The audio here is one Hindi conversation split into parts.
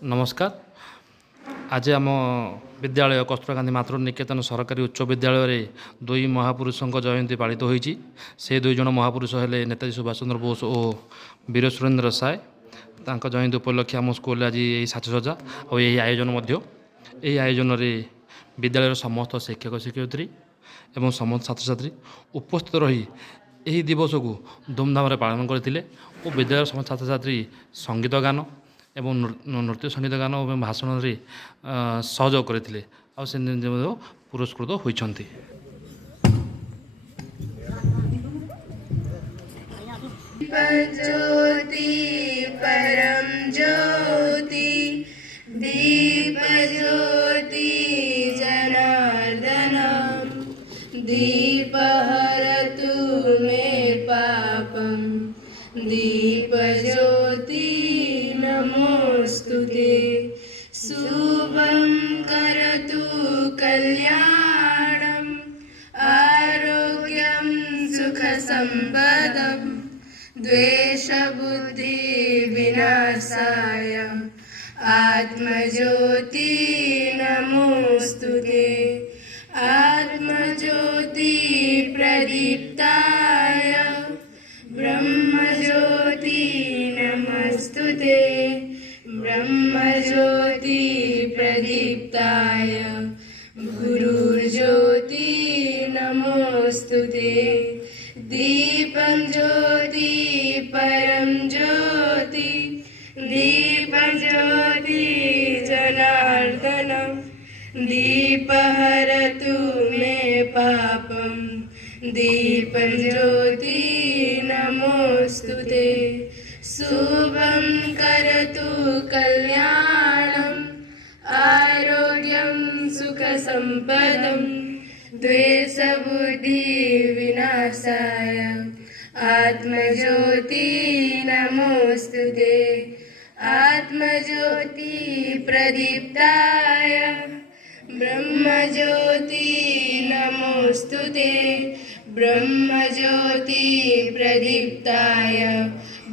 नमस्कार। आज आम विद्यालय कस्तूरबा गांधी मातृ निकेतन सरकारी उच्च विद्यालय रे दुई महापुरुषों जयंती पालित होईची। से दुई जन महापुरुष हेले नेताजी सुभाष चंद्र बोस और वीर सुरेंद्र साय। तांका जयंती उपलक्षे आम स्कूल आज यही साजसज्जा और यही आयोजन आयोजन रे विद्यालय समस्त शिक्षक शिक्षयित्री एवं समस्त छात्र छात्री उपस्थित रही यही दिवस को धूमधाम पालन करते और विद्यालय समस्त छात्र छात्री संगीत गान एवं नृत्य संगीत गान और भाषण में सहयोग करते पुरस्कृत होती। ज्योति परम ज्योति दीप ज्योति जनार्दन दीप हरतु मे पापम दीप ज्योति नमोस्तुते शुभं करतु कल्याणं आरोग्यं सुख संपदम् द्वेष बुद्धि विनाशाय आत्मज्योति नमोस्तुते आत्मज्योति प्रदीप्ताय ब्रह्मज्योति नमस्तुते ब्रह्मज्योति प्रदीप्ताय गुरुज्योति नमोस्तुते दीपं ज्योति परम ज्योति दीप ज्योति जनार्दन दीप हरतु मे पापम दीप ज्योति नमोस्तुते शुभं करतु कल्याणं आरोग्यं सुख संपदम् द्वेष बुद्धि विनाशाय आत्मज्योति नमोस्तुते आत्मज्योति प्रदीप्ताय ब्रह्मज्योति नमोस्तुते ब्रह्मज्योति प्रदीप्ताय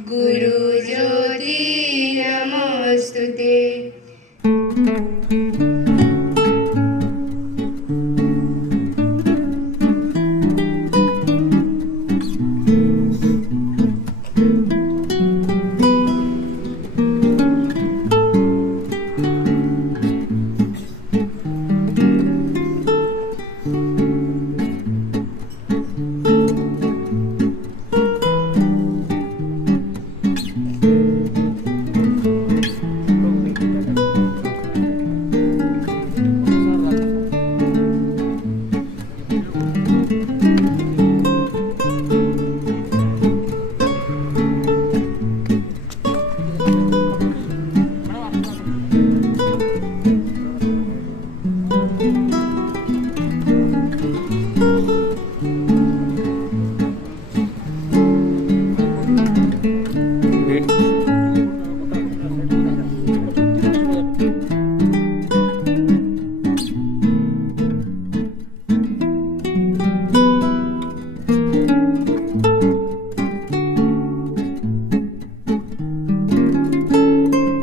गुरुज्योति नमोस्तुते।